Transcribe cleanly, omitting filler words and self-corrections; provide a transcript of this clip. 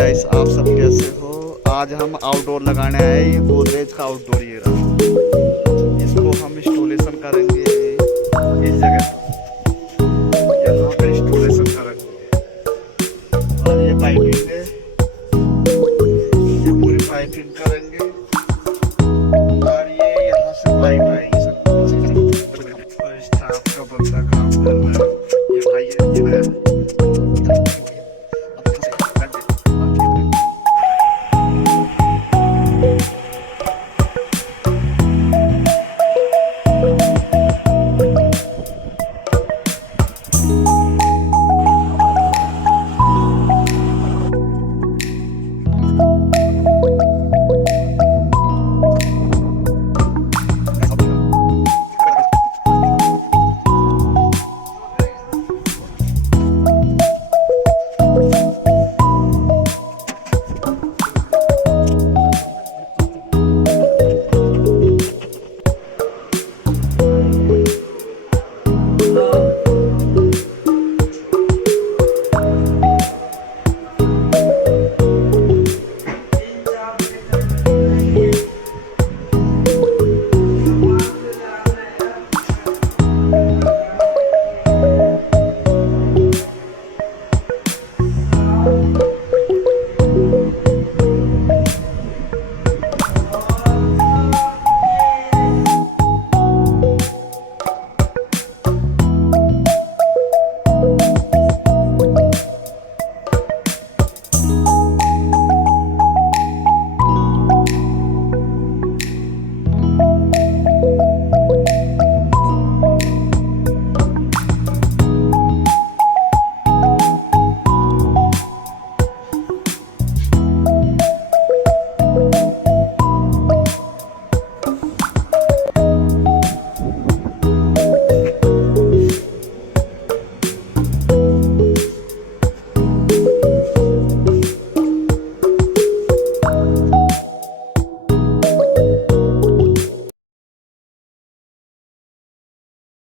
Guys, आप सब कैसे हो। आज हम आउटडोर लगाने आए। ये गोदरेज का आउटडोर ये रहा। इसको हम इंस्टॉलेशन करेंगे इस जगह, यहाँ पे इंस्टॉलेशन करेंगे। और ये पाइपिंग है, ये पूरी पाइपिंग करेंगे।